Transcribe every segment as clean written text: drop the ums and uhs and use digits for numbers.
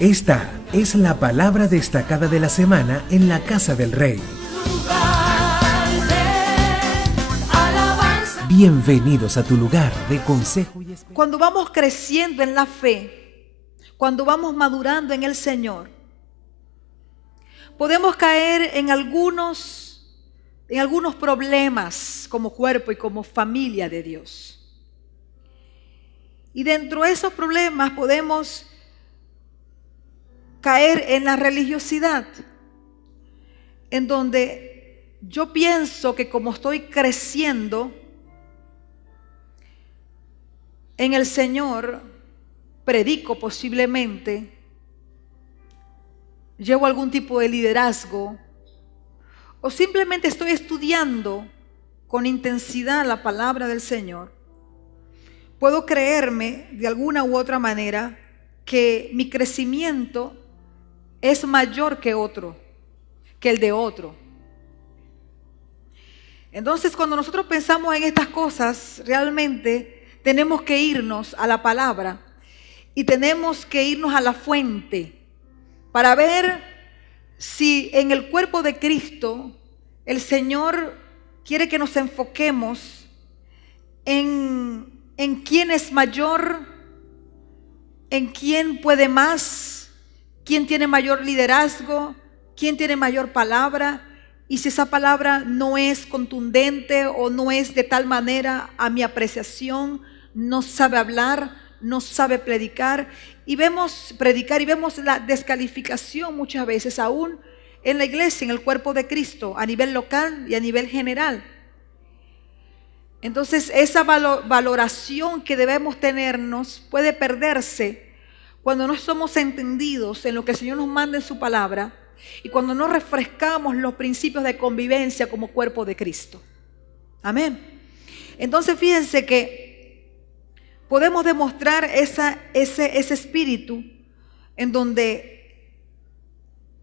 Esta es la palabra destacada de la semana en la casa del Rey. Bienvenidos a tu lugar de consejo y esperanza. Cuando vamos creciendo en la fe, cuando vamos madurando en el Señor, podemos caer en algunos problemas como cuerpo y como familia de Dios. Y dentro de esos problemas podemos caer en la religiosidad, en donde yo pienso que como estoy creciendo en el Señor, predico posiblemente, llevo algún tipo de liderazgo, o simplemente estoy estudiando con intensidad la palabra del Señor, puedo creerme de alguna u otra manera que mi crecimiento es mayor que el de otro. Entonces, cuando nosotros pensamos en estas cosas, realmente tenemos que irnos a la palabra y tenemos que irnos a la fuente para ver si en el cuerpo de Cristo el Señor quiere que nos enfoquemos en quién es mayor, en quién puede más, quién tiene mayor liderazgo, quién tiene mayor palabra, y si esa palabra no es contundente o no es de tal manera a mi apreciación, no sabe hablar, no sabe predicar, y vemos la descalificación muchas veces aún en la iglesia, en el cuerpo de Cristo, a nivel local y a nivel general. Entonces esa valoración que debemos tenernos puede perderse cuando no somos entendidos en lo que el Señor nos manda en su palabra y cuando no refrescamos los principios de convivencia como cuerpo de Cristo. Amén. Entonces fíjense que podemos demostrar ese espíritu en donde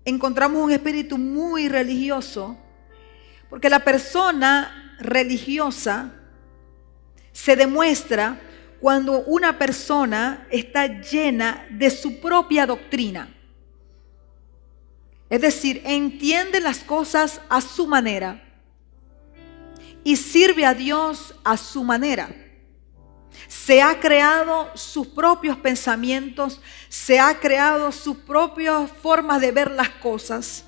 encontramos un espíritu muy religioso, porque la persona religiosa se demuestra cuando una persona está llena de su propia doctrina. Es decir, entiende las cosas a su manera y sirve a Dios a su manera. Se ha creado sus propios pensamientos, se ha creado sus propias formas de ver las cosas.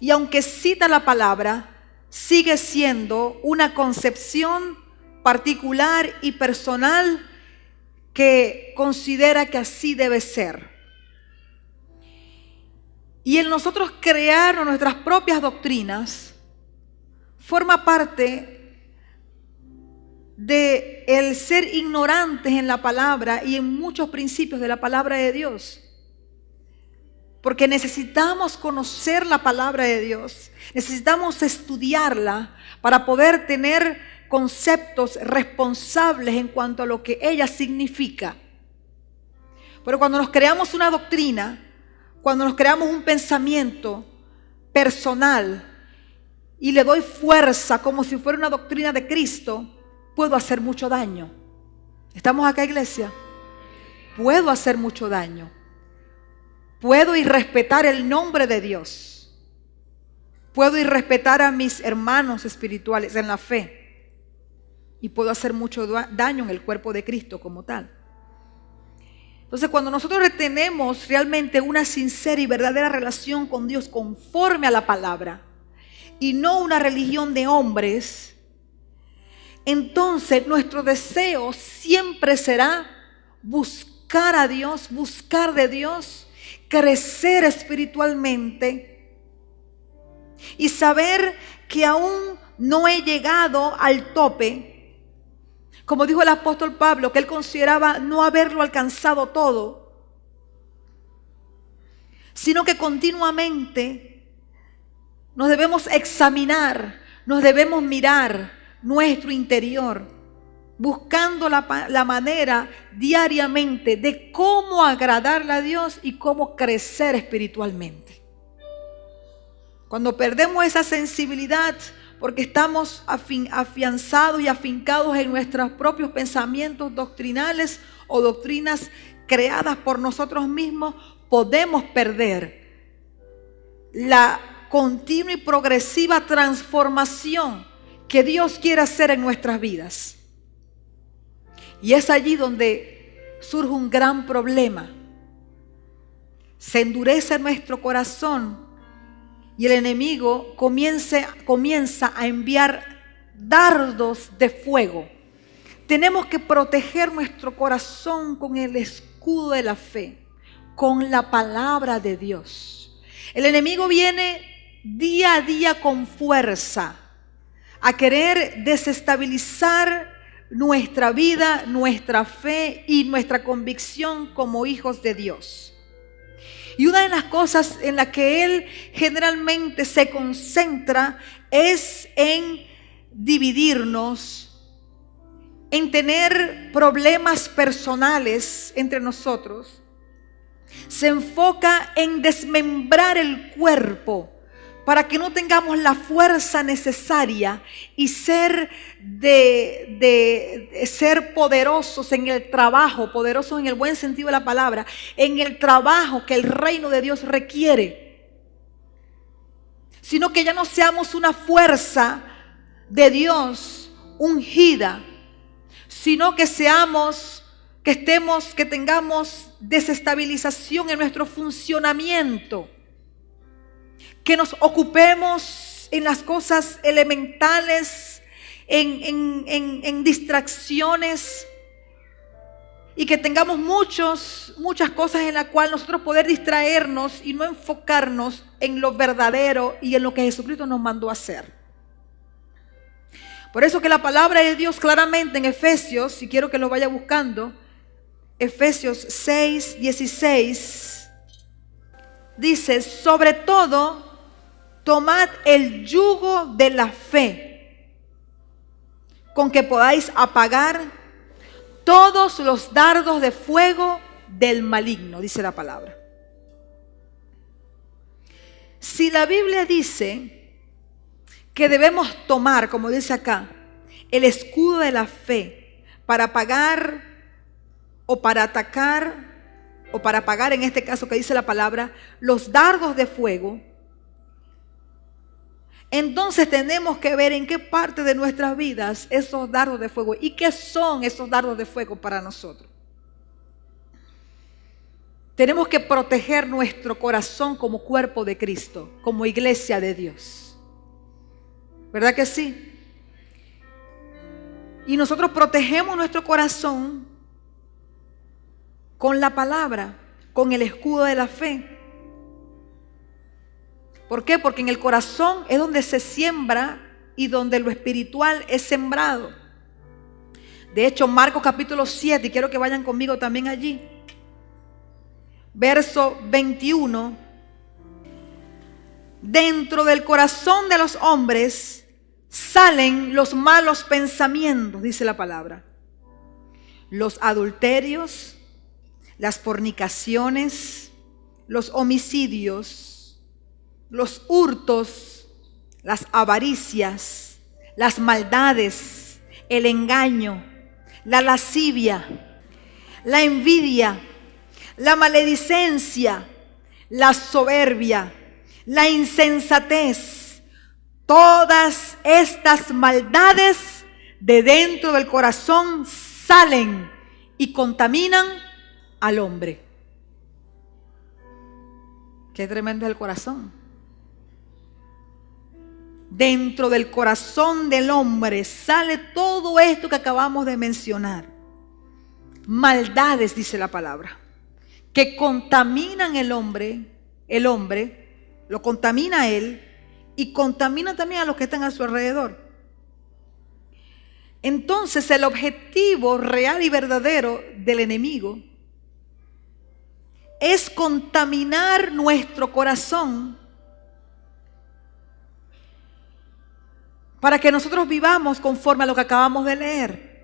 Y aunque cita la palabra, sigue siendo una concepción particular y personal que considera que así debe ser. Y el nosotros crear nuestras propias doctrinas forma parte de el ser ignorantes en la palabra y en muchos principios de la palabra de Dios. Porque necesitamos conocer la palabra de Dios, necesitamos estudiarla para poder tener conceptos responsables en cuanto a lo que ella significa. Pero cuando nos creamos una doctrina, cuando nos creamos un pensamiento personal y le doy fuerza como si fuera una doctrina de Cristo, puedo hacer mucho daño. ¿Estamos acá, iglesia? Puedo hacer mucho daño. Puedo irrespetar el nombre de Dios. Puedo irrespetar a mis hermanos espirituales en la fe. Y puedo hacer mucho daño en el cuerpo de Cristo como tal. Entonces, cuando nosotros tenemos realmente una sincera y verdadera relación con Dios conforme a la palabra y no una religión de hombres, entonces nuestro deseo siempre será buscar a Dios, buscar de Dios, crecer espiritualmente y saber que aún no he llegado al tope. Como dijo el apóstol Pablo, que él consideraba no haberlo alcanzado todo, sino que continuamente nos debemos examinar, nos debemos mirar nuestro interior, buscando la manera diariamente de cómo agradarle a Dios y cómo crecer espiritualmente. Cuando perdemos esa sensibilidad, porque estamos afianzados y afincados en nuestros propios pensamientos doctrinales o doctrinas creadas por nosotros mismos, podemos perder la continua y progresiva transformación que Dios quiere hacer en nuestras vidas. Y es allí donde surge un gran problema. Se endurece nuestro corazón y el enemigo comienza a enviar dardos de fuego. Tenemos que proteger nuestro corazón con el escudo de la fe, con la palabra de Dios. El enemigo viene día a día con fuerza a querer desestabilizar nuestra vida, nuestra fe y nuestra convicción como hijos de Dios. Y una de las cosas en las que él generalmente se concentra es en dividirnos, en tener problemas personales entre nosotros. Se enfoca en desmembrar el cuerpo para que no tengamos la fuerza necesaria y ser ser poderosos en el trabajo, poderosos en el buen sentido de la palabra, en el trabajo que el reino de Dios requiere, sino que ya no seamos una fuerza de Dios ungida, sino que tengamos desestabilización en nuestro funcionamiento, que nos ocupemos en las cosas elementales, en distracciones, y que tengamos muchas cosas en las cuales nosotros poder distraernos y no enfocarnos en lo verdadero y en lo que Jesucristo nos mandó a hacer. Por eso que la palabra de Dios claramente en Efesios, si quiero que lo vaya buscando, Efesios 6:16, dice: sobre todo, tomad el yugo de la fe, con que podáis apagar todos los dardos de fuego del maligno, dice la palabra. Si la Biblia dice que debemos tomar, como dice acá, el escudo de la fe para apagar o para atacar o para apagar, en este caso que dice la palabra, los dardos de fuego, entonces tenemos que ver en qué parte de nuestras vidas esos dardos de fuego y qué son esos dardos de fuego para nosotros. Tenemos que proteger nuestro corazón como cuerpo de Cristo, como iglesia de Dios. ¿Verdad que sí? Y nosotros protegemos nuestro corazón con la palabra, con el escudo de la fe. ¿Por qué? Porque en el corazón es donde se siembra y donde lo espiritual es sembrado. De hecho, Marcos capítulo 7, y quiero que vayan conmigo también allí, verso 21. Dentro del corazón de los hombres salen los malos pensamientos, dice la palabra. Los adulterios, las fornicaciones, los homicidios, los hurtos, las avaricias, las maldades, el engaño, la lascivia, la envidia, la maledicencia, la soberbia, la insensatez. Todas estas maldades de dentro del corazón salen y contaminan al hombre. Qué tremendo es el corazón. Dentro del corazón del hombre sale todo esto que acabamos de mencionar. Maldades, dice la palabra, que contaminan el hombre lo contamina a él y contamina también a los que están a su alrededor. Entonces el objetivo real y verdadero del enemigo es contaminar nuestro corazón para que nosotros vivamos conforme a lo que acabamos de leer.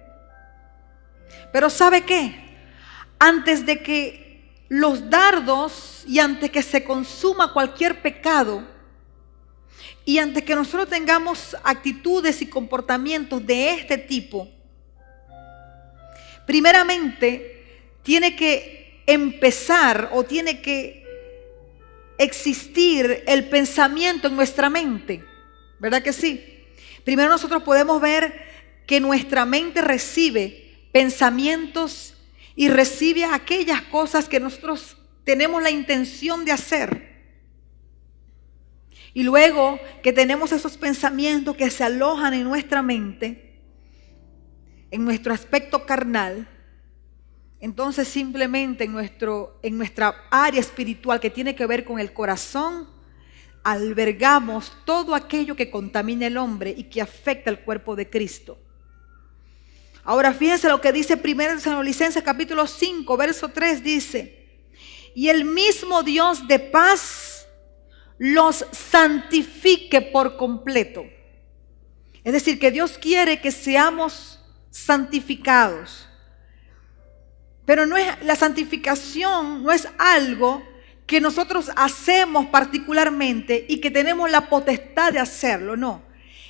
Pero ¿sabe qué? Antes de que los dardos y antes que se consuma cualquier pecado y antes que nosotros tengamos actitudes y comportamientos de este tipo, primeramente tiene que empezar o tiene que existir el pensamiento en nuestra mente, ¿verdad que sí? Primero nosotros podemos ver que nuestra mente recibe pensamientos y recibe aquellas cosas que nosotros tenemos la intención de hacer. Y luego que tenemos esos pensamientos que se alojan en nuestra mente, en nuestro aspecto carnal, entonces simplemente en nuestra área espiritual que tiene que ver con el corazón, albergamos todo aquello que contamina el hombre y que afecta al cuerpo de Cristo. Ahora fíjense lo que dice 1 Tesalonicenses capítulo 5, verso 3, dice: y el mismo Dios de paz los santifique por completo. Es decir, que Dios quiere que seamos santificados. Pero la santificación no es algo que nosotros hacemos particularmente y que tenemos la potestad de hacerlo, no.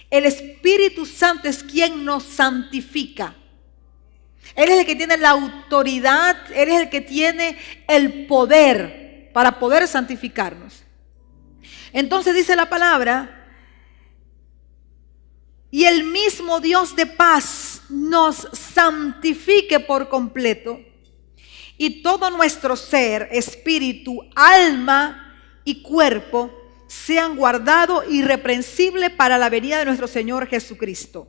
El Espíritu Santo es quien nos santifica. Él es el que tiene la autoridad, Él es el que tiene el poder para poder santificarnos. Entonces dice la palabra: y el mismo Dios de paz nos santifique por completo, y todo nuestro ser, espíritu, alma y cuerpo sean guardados irreprensibles para la venida de nuestro Señor Jesucristo.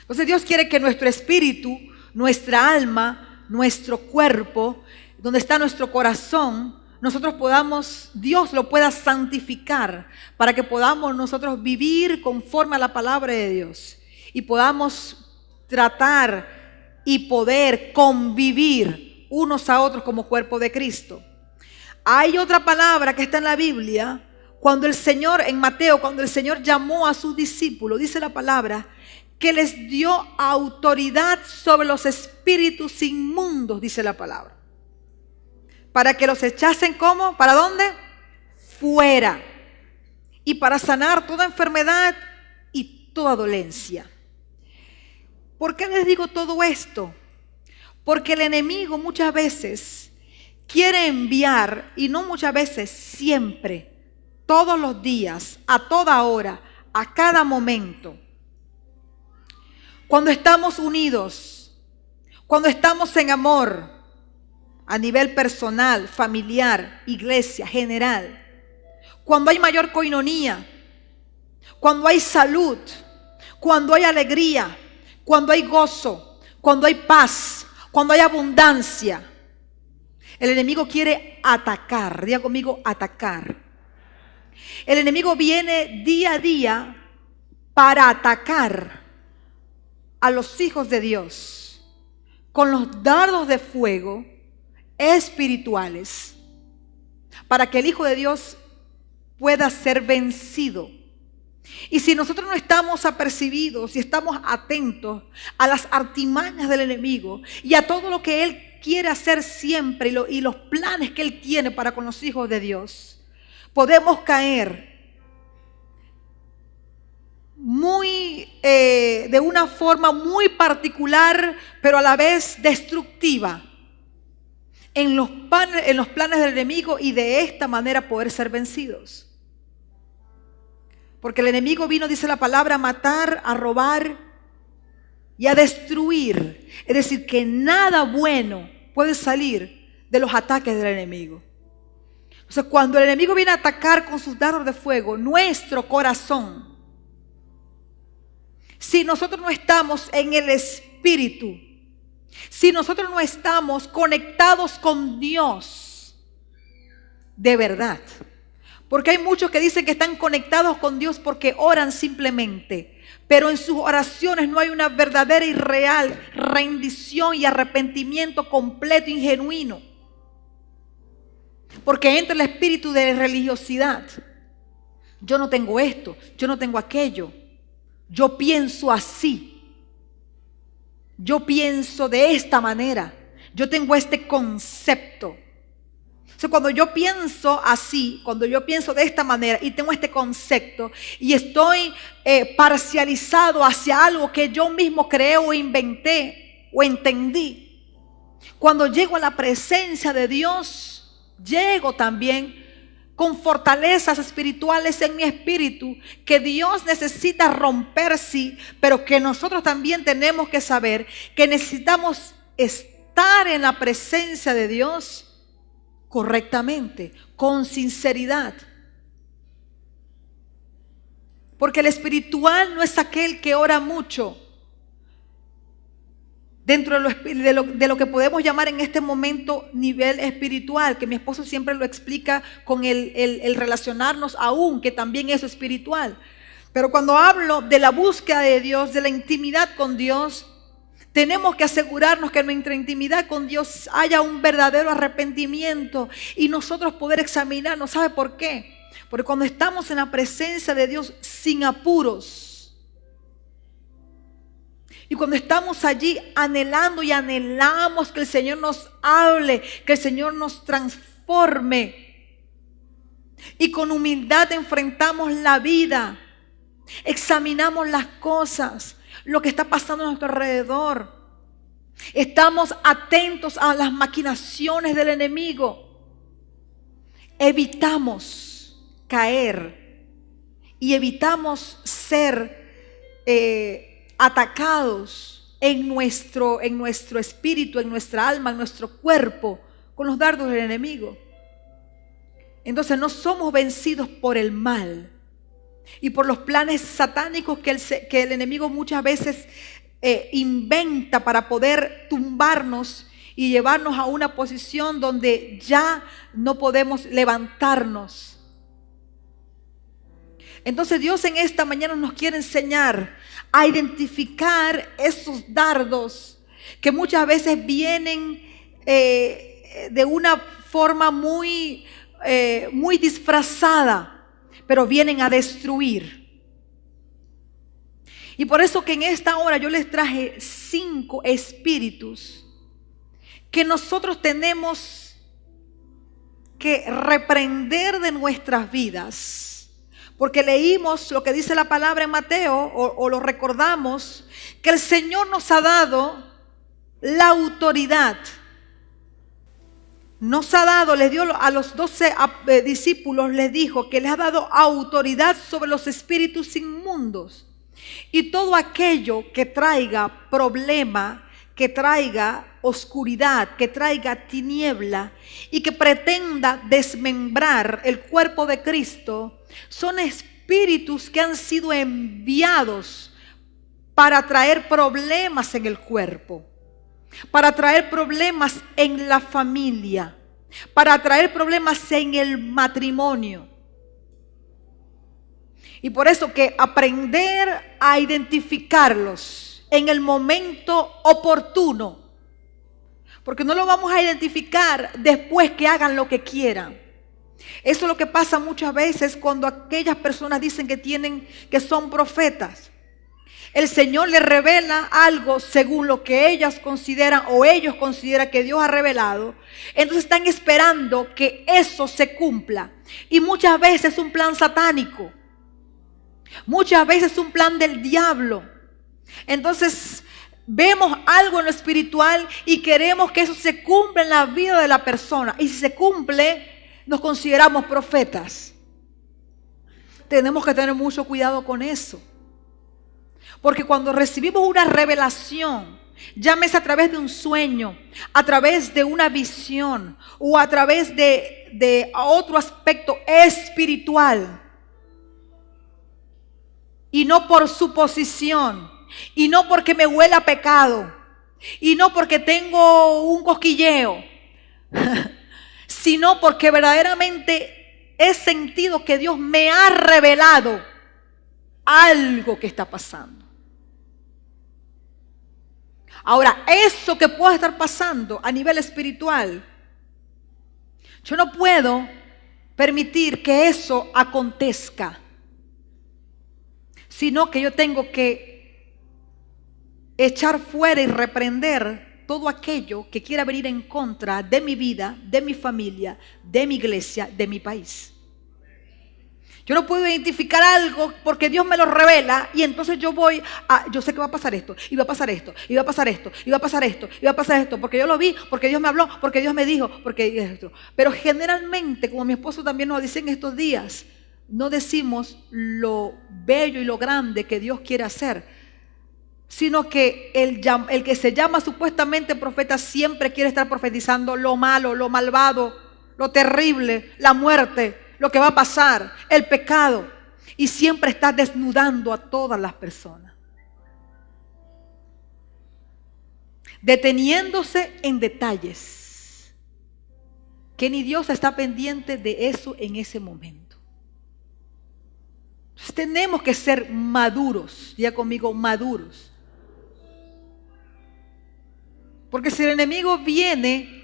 Entonces Dios quiere que nuestro espíritu, nuestra alma, nuestro cuerpo, donde está nuestro corazón, nosotros podamos, Dios lo pueda santificar para que podamos nosotros vivir conforme a la palabra de Dios y podamos tratar y poder convivir unos a otros como cuerpo de Cristo. Hay otra palabra que está en la Biblia, cuando el Señor, en Mateo, cuando el Señor llamó a sus discípulos, dice la palabra que les dio autoridad sobre los espíritus inmundos, dice la palabra, para que los echasen, ¿cómo? ¿Para dónde? Fuera. Y para sanar toda enfermedad y toda dolencia. ¿Por qué les digo todo esto? Porque el enemigo muchas veces quiere enviar, y no muchas veces, siempre, todos los días, a toda hora, a cada momento. Cuando estamos unidos, cuando estamos en amor, a nivel personal, familiar, iglesia, general, cuando hay mayor coinonía, cuando hay salud, cuando hay alegría, cuando hay gozo, cuando hay paz, cuando hay abundancia, el enemigo quiere atacar. Diga conmigo, atacar. El enemigo viene día a día para atacar a los hijos de Dios con los dardos de fuego espirituales, para que el Hijo de Dios pueda ser vencido. Y si nosotros no estamos apercibidos y estamos atentos a las artimañas del enemigo y a todo lo que él quiere hacer siempre y los planes que él tiene para con los hijos de Dios, podemos caer de una forma muy particular, pero a la vez destructiva, en los planes del enemigo, y de esta manera poder ser vencidos. Porque el enemigo vino, dice la palabra, a matar, a robar y a destruir. Es decir, que nada bueno puede salir de los ataques del enemigo. Entonces, cuando el enemigo viene a atacar con sus dardos de fuego nuestro corazón, si nosotros no estamos en el Espíritu, si nosotros no estamos conectados con Dios de verdad, porque hay muchos que dicen que están conectados con Dios porque oran simplemente, pero en sus oraciones no hay una verdadera y real rendición y arrepentimiento completo y genuino, porque entra el espíritu de religiosidad. Yo no tengo esto, yo no tengo aquello, yo pienso así, yo pienso de esta manera, yo tengo este concepto. O sea, cuando yo pienso así, cuando yo pienso de esta manera y tengo este concepto y estoy parcializado hacia algo que yo mismo creé o inventé o entendí, cuando llego a la presencia de Dios, llego también con fortalezas espirituales en mi espíritu, que Dios necesita romper, sí, pero que nosotros también tenemos que saber que necesitamos estar en la presencia de Dios correctamente, con sinceridad. Porque el espiritual no es aquel que ora mucho. Dentro de lo que podemos llamar en este momento nivel espiritual, que mi esposo siempre lo explica con el relacionarnos aún, que también es espiritual. Pero cuando hablo de la búsqueda de Dios, de la intimidad con Dios, tenemos que asegurarnos que en nuestra intimidad con Dios haya un verdadero arrepentimiento y nosotros poder examinarnos. ¿Sabe por qué? Porque cuando estamos en la presencia de Dios sin apuros, y cuando estamos allí anhelando y anhelamos que el Señor nos hable, que el Señor nos transforme, y con humildad enfrentamos la vida, examinamos las cosas, lo que está pasando a nuestro alrededor, estamos atentos a las maquinaciones del enemigo, evitamos caer y evitamos ser atacados en nuestro espíritu, en nuestra alma, en nuestro cuerpo, con los dardos del enemigo. Entonces no somos vencidos por el mal y por los planes satánicos que el enemigo muchas veces inventa para poder tumbarnos y llevarnos a una posición donde ya no podemos levantarnos. Entonces Dios en esta mañana nos quiere enseñar a identificar esos dardos que muchas veces vienen de una forma muy disfrazada, pero vienen a destruir. Y por eso que en esta hora yo les traje 5 espíritus que nosotros tenemos que reprender de nuestras vidas. Porque leímos lo que dice la palabra en Mateo, o lo recordamos, que el Señor nos ha dado la autoridad. Nos ha dado, les dio a los 12 discípulos, les dijo que les ha dado autoridad sobre los espíritus inmundos. Y todo aquello que traiga problema, que traiga oscuridad, que traiga tiniebla y que pretenda desmembrar el cuerpo de Cristo, son espíritus que han sido enviados para traer problemas en el cuerpo, para traer problemas en la familia, para traer problemas en el matrimonio. Y por eso que aprender a identificarlos en el momento oportuno, porque no lo vamos a identificar después que hagan lo que quieran. Eso es lo que pasa muchas veces cuando aquellas personas dicen que son profetas. El Señor les revela algo según lo que ellas consideran o ellos consideran que Dios ha revelado. Entonces están esperando que eso se cumpla. Y muchas veces es un plan satánico. Muchas veces es un plan del diablo. Entonces vemos algo en lo espiritual y queremos que eso se cumpla en la vida de la persona. Y si se cumple, nos consideramos profetas. Tenemos que tener mucho cuidado con eso. Porque cuando recibimos una revelación, llámese a través de un sueño, a través de una visión o a través de otro aspecto espiritual, y no por suposición, y no porque me huela a pecado, y no porque tengo un cosquilleo, sino porque verdaderamente he sentido que Dios me ha revelado algo que está pasando. Ahora, eso que pueda estar pasando a nivel espiritual, yo no puedo permitir que eso acontezca, sino que yo tengo que echar fuera y reprender todo aquello que quiera venir en contra de mi vida, de mi familia, de mi iglesia, de mi país. Yo no puedo identificar algo porque Dios me lo revela y entonces yo sé que va a pasar esto, y va a pasar esto, y va a pasar esto, y va a pasar esto, y va a pasar esto, porque yo lo vi, porque Dios me habló, porque Dios me dijo, porque esto. Pero generalmente, como mi esposo también nos dice en estos días, no decimos lo bello y lo grande que Dios quiere hacer, sino que el que se llama supuestamente profeta siempre quiere estar profetizando lo malo, lo malvado, lo terrible, la muerte, lo que va a pasar, el pecado, y siempre está desnudando a todas las personas, deteniéndose en detalles que ni Dios está pendiente de eso en ese momento. Entonces tenemos que ser maduros, diga conmigo, maduros, porque si el enemigo viene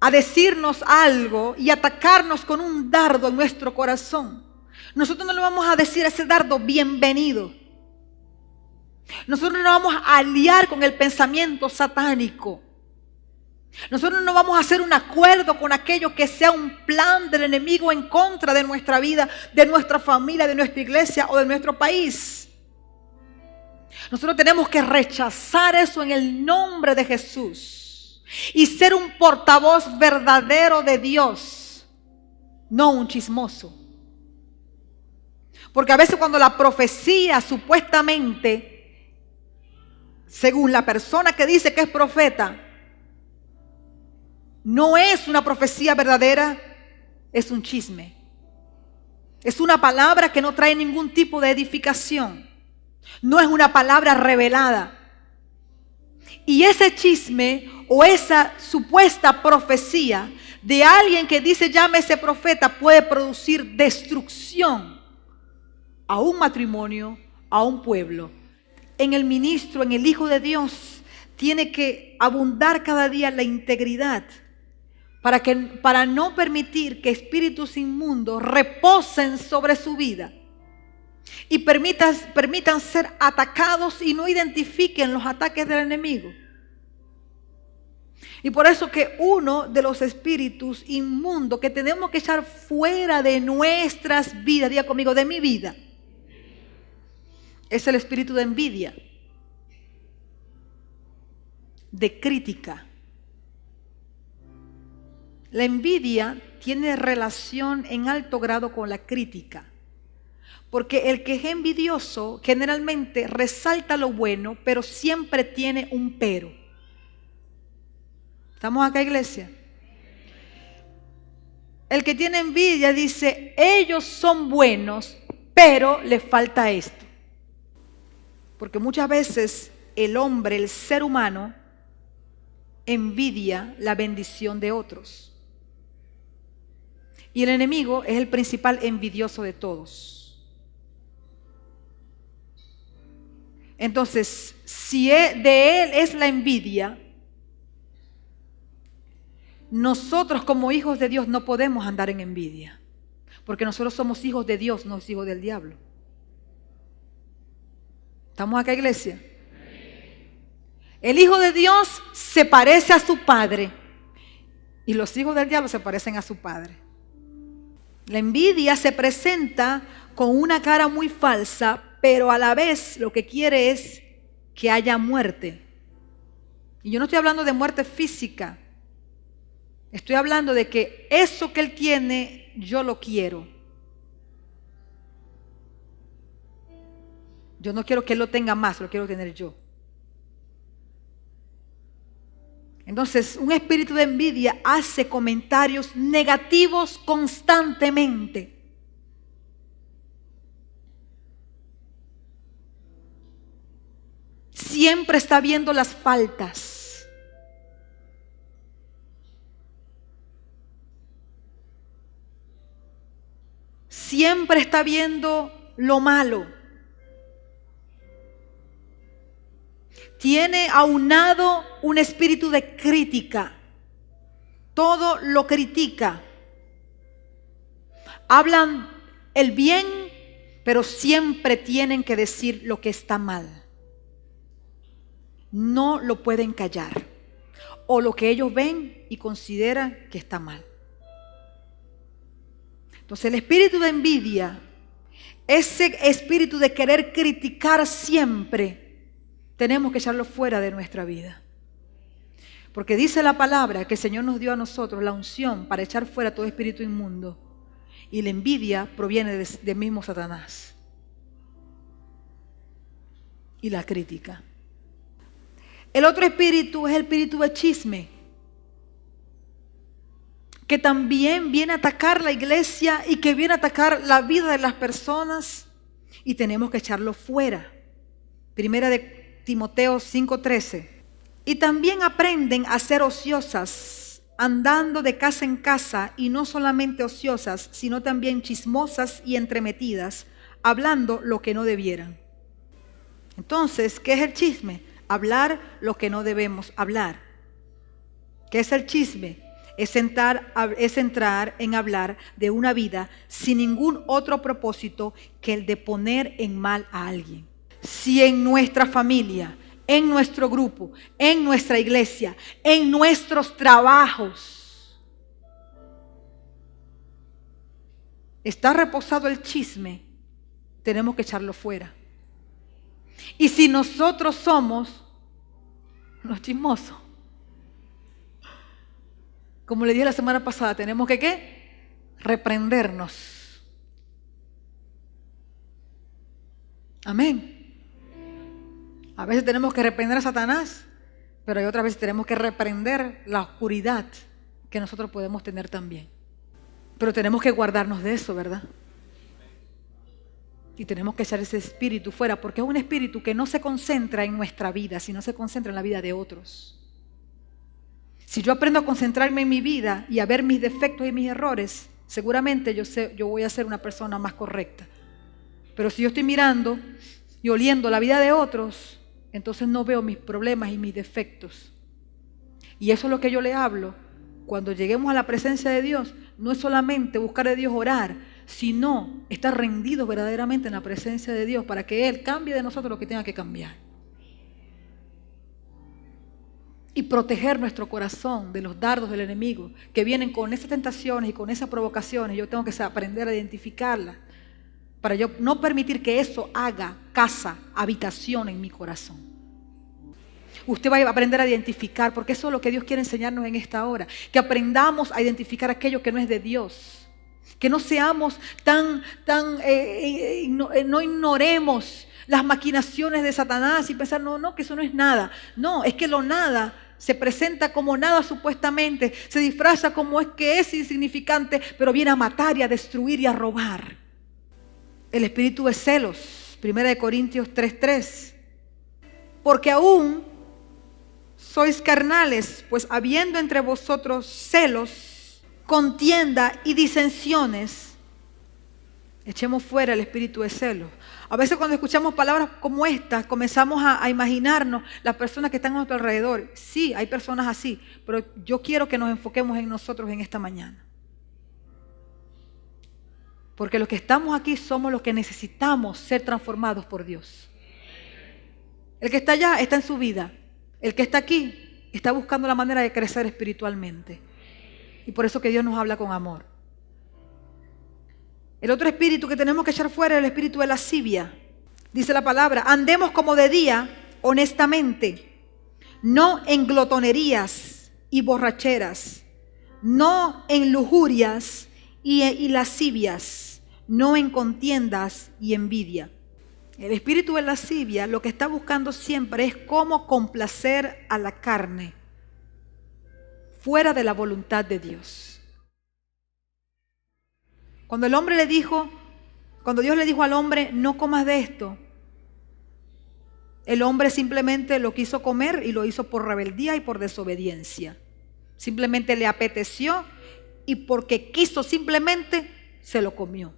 a decirnos algo y atacarnos con un dardo en nuestro corazón, nosotros no le vamos a decir a ese dardo bienvenido. Nosotros no vamos a aliar con el pensamiento satánico. Nosotros no vamos a hacer un acuerdo con aquello que sea un plan del enemigo en contra de nuestra vida, de nuestra familia, de nuestra iglesia o de nuestro país. Nosotros tenemos que rechazar eso en el nombre de Jesús y ser un portavoz verdadero de Dios, no un chismoso. Porque a veces cuando la profecía supuestamente, según la persona que dice que es profeta, no es una profecía verdadera, es un chisme. Es una palabra que no trae ningún tipo de edificación. No es una palabra revelada. Y ese chisme o esa supuesta profecía de alguien que dice llámese profeta puede producir destrucción a un matrimonio, a un pueblo. En el ministro, en el Hijo de Dios, tiene que abundar cada día la integridad para no permitir que espíritus inmundos reposen sobre su vida y permitan ser atacados y no identifiquen los ataques del enemigo. Y por eso que uno de los espíritus inmundos que tenemos que echar fuera de nuestras vidas, diga conmigo, de mi vida, es el espíritu de envidia, de crítica. La envidia tiene relación en alto grado con la crítica, porque el que es envidioso generalmente resalta lo bueno, pero siempre tiene un pero. ¿Estamos acá, iglesia? El que tiene envidia dice, ellos son buenos, pero les falta esto. Porque muchas veces el hombre, el ser humano, envidia la bendición de otros. Y el enemigo es el principal envidioso de todos. Entonces, si de él es la envidia, nosotros como hijos de Dios no podemos andar en envidia, porque nosotros somos hijos de Dios, no hijos del diablo. ¿Estamos acá, iglesia? El hijo de Dios se parece a su padre y los hijos del diablo se parecen a su padre. La envidia se presenta con una cara muy falsa, pero a la vez lo que quiere es que haya muerte. Y yo no estoy hablando de muerte física. Estoy hablando de que eso que él tiene, yo lo quiero. Yo no quiero que él lo tenga más, lo quiero tener yo. Entonces, un espíritu de envidia hace comentarios negativos constantemente. Siempre está viendo las faltas. Siempre está viendo lo malo. Tiene aunado un espíritu de crítica. Todo lo critica. Hablan el bien, pero siempre tienen que decir lo que está mal. No lo pueden callar. O lo que ellos ven y consideran que está mal. Entonces el espíritu de envidia ese espíritu de querer criticar siempre, tenemos que echarlo fuera de nuestra vida. Porque dice la palabra que el Señor nos dio a nosotros la unción para echar fuera todo espíritu inmundo. Y la envidia proviene del mismo Satanás. Y la crítica. El otro espíritu es el espíritu de chisme, que también viene a atacar la iglesia y que viene a atacar la vida de las personas, y tenemos que echarlo fuera. Primera de Timoteo 5:13. Y también aprenden a ser ociosas, andando de casa en casa, y no solamente ociosas, sino también chismosas y entremetidas, hablando lo que no debieran. Entonces, ¿qué es el chisme? Hablar lo que no debemos hablar. ¿Qué es el chisme? Es entrar en hablar de una vida sin ningún otro propósito que el de poner en mal a alguien. Si en nuestra familia, en nuestro grupo, en nuestra iglesia, en nuestros trabajos, está reposado el chisme, tenemos que echarlo fuera. Y si nosotros somos los chismosos, como le dije la semana pasada, tenemos que ¿qué? Reprendernos. Amén. A veces tenemos que reprender a Satanás, pero hay otras veces tenemos que reprender la oscuridad que nosotros podemos tener también. Pero tenemos que guardarnos de eso, ¿verdad? Y tenemos que echar ese espíritu fuera, porque es un espíritu que no se concentra en nuestra vida, sino se concentra en la vida de otros. Si yo aprendo a concentrarme en mi vida y a ver mis defectos y mis errores, seguramente yo voy a ser una persona más correcta. Pero si yo estoy mirando y oliendo la vida de otros, entonces no veo mis problemas y mis defectos. Y eso es lo que yo le hablo. Cuando lleguemos a la presencia de Dios, no es solamente buscar de Dios orar, sino estar rendidos verdaderamente en la presencia de Dios para que Él cambie de nosotros lo que tenga que cambiar. Y proteger nuestro corazón de los dardos del enemigo que vienen con esas tentaciones y con esas provocaciones. Yo tengo que aprender a identificarlas para yo no permitir que eso haga casa, habitación en mi corazón. Usted va a aprender a identificar, porque eso es lo que Dios quiere enseñarnos en esta hora. Que aprendamos a identificar aquello que no es de Dios. Que no seamos no ignoremos las maquinaciones de Satanás y pensar, no, que eso no es nada. No, es que lo nada se presenta como nada supuestamente, se disfraza como es que es insignificante, pero viene a matar y a destruir y a robar. El espíritu de celos, 1 Corintios 3:3. Porque aún sois carnales, pues habiendo entre vosotros celos, contienda y disensiones, echemos fuera el espíritu de celos. A veces cuando escuchamos palabras como estas, comenzamos a imaginarnos las personas que están a nuestro alrededor. Sí, hay personas así, pero yo quiero que nos enfoquemos en nosotros en esta mañana. Porque los que estamos aquí somos los que necesitamos ser transformados por Dios. El que está allá está en su vida. El que está aquí está buscando la manera de crecer espiritualmente. Y por eso que Dios nos habla con amor. El otro espíritu que tenemos que echar fuera es el espíritu de lascivia. Dice la palabra, andemos como de día, honestamente, no en glotonerías y borracheras, no en lujurias y lascivias, no en contiendas y envidia. El espíritu de lascivia lo que está buscando siempre es cómo complacer a la carne, fuera de la voluntad de Dios. Cuando Dios le dijo al hombre, no comas de esto, el hombre simplemente lo quiso comer y lo hizo por rebeldía y por desobediencia. Simplemente le apeteció y porque quiso simplemente se lo comió.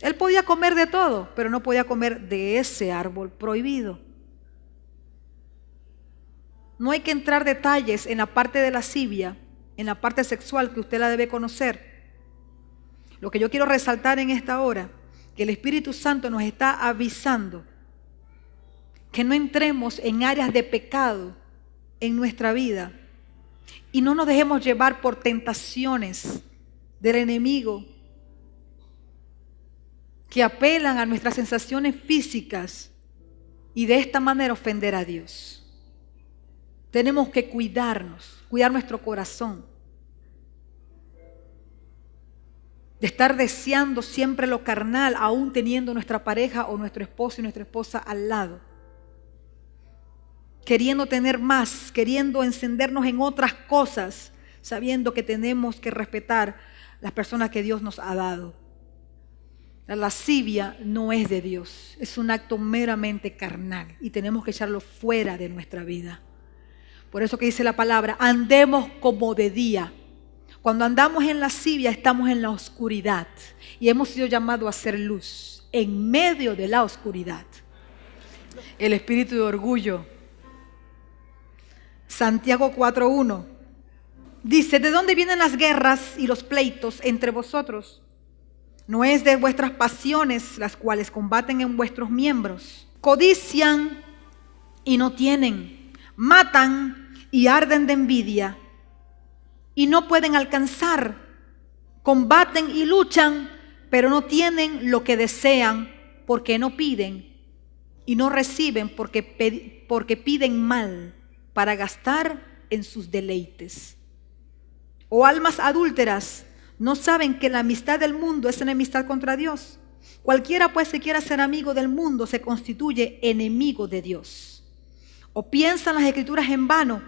Él podía comer de todo, pero no podía comer de ese árbol prohibido. No hay que entrar detalles en la parte de lascivia, en la parte sexual que usted la debe conocer. Lo que yo quiero resaltar en esta hora, que el Espíritu Santo nos está avisando que no entremos en áreas de pecado en nuestra vida y no nos dejemos llevar por tentaciones del enemigo que apelan a nuestras sensaciones físicas y de esta manera ofender a Dios. Tenemos que cuidarnos, cuidar nuestro corazón, de estar deseando siempre lo carnal, aún teniendo nuestra pareja o nuestro esposo y nuestra esposa al lado. Queriendo tener más, queriendo encendernos en otras cosas, sabiendo que tenemos que respetar las personas que Dios nos ha dado. La lascivia no es de Dios, es un acto meramente carnal y tenemos que echarlo fuera de nuestra vida. Por eso que dice la palabra, andemos como de día. Cuando andamos en lascivia estamos en la oscuridad y hemos sido llamados a hacer luz en medio de la oscuridad. El espíritu de orgullo. Santiago 4:1 dice, ¿de dónde vienen las guerras y los pleitos entre vosotros? ¿No es de vuestras pasiones las cuales combaten en vuestros miembros? Codician y no tienen, matan y arden de envidia y no pueden alcanzar, combaten y luchan, pero no tienen lo que desean porque no piden y no reciben porque piden mal para gastar en sus deleites. O almas adúlteras, ¿no saben que la amistad del mundo es enemistad contra Dios? Cualquiera pues que quiera ser amigo del mundo se constituye enemigo de Dios. ¿O piensan las Escrituras en vano?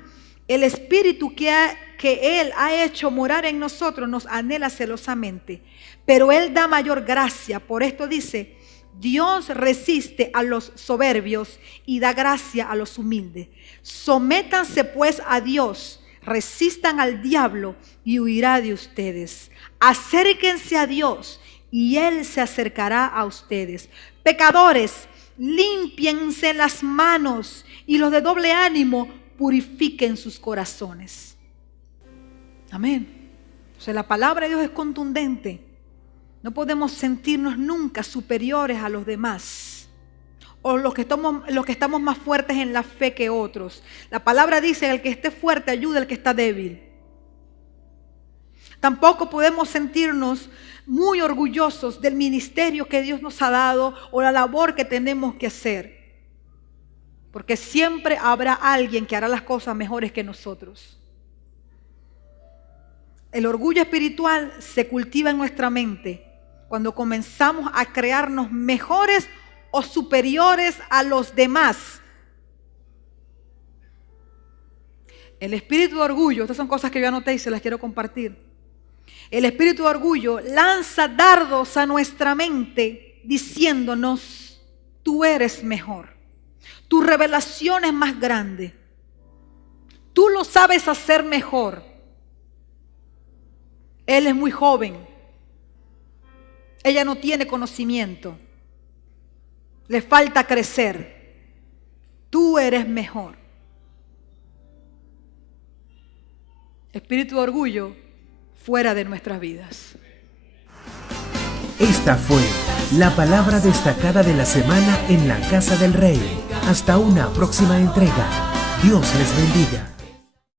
El Espíritu que Él ha hecho morar en nosotros nos anhela celosamente, pero Él da mayor gracia. Por esto dice, Dios resiste a los soberbios y da gracia a los humildes. Sométanse pues a Dios, resistan al diablo y huirá de ustedes. Acérquense a Dios y Él se acercará a ustedes. Pecadores, límpiense las manos y los de doble ánimo purifiquen sus corazones. Amén. O sea, la palabra de Dios es contundente. No podemos sentirnos nunca superiores a los demás o los que estamos más fuertes en la fe que otros. La palabra dice, el que esté fuerte ayuda al que está débil. Tampoco podemos sentirnos muy orgullosos del ministerio que Dios nos ha dado o la labor que tenemos que hacer, porque siempre habrá alguien que hará las cosas mejores que nosotros. El orgullo espiritual se cultiva en nuestra mente cuando comenzamos a crearnos mejores o superiores a los demás. El espíritu de orgullo, estas son cosas que yo anoté y se las quiero compartir. El espíritu de orgullo lanza dardos a nuestra mente diciéndonos, tú eres mejor, tu revelación es más grande, tú lo sabes hacer mejor. Él es muy joven, ella no tiene conocimiento, le falta crecer, tú eres mejor. Espíritu de orgullo fuera de nuestras vidas. Esta fue la palabra destacada de la semana en la Casa del Rey. Hasta una próxima entrega. Dios les bendiga.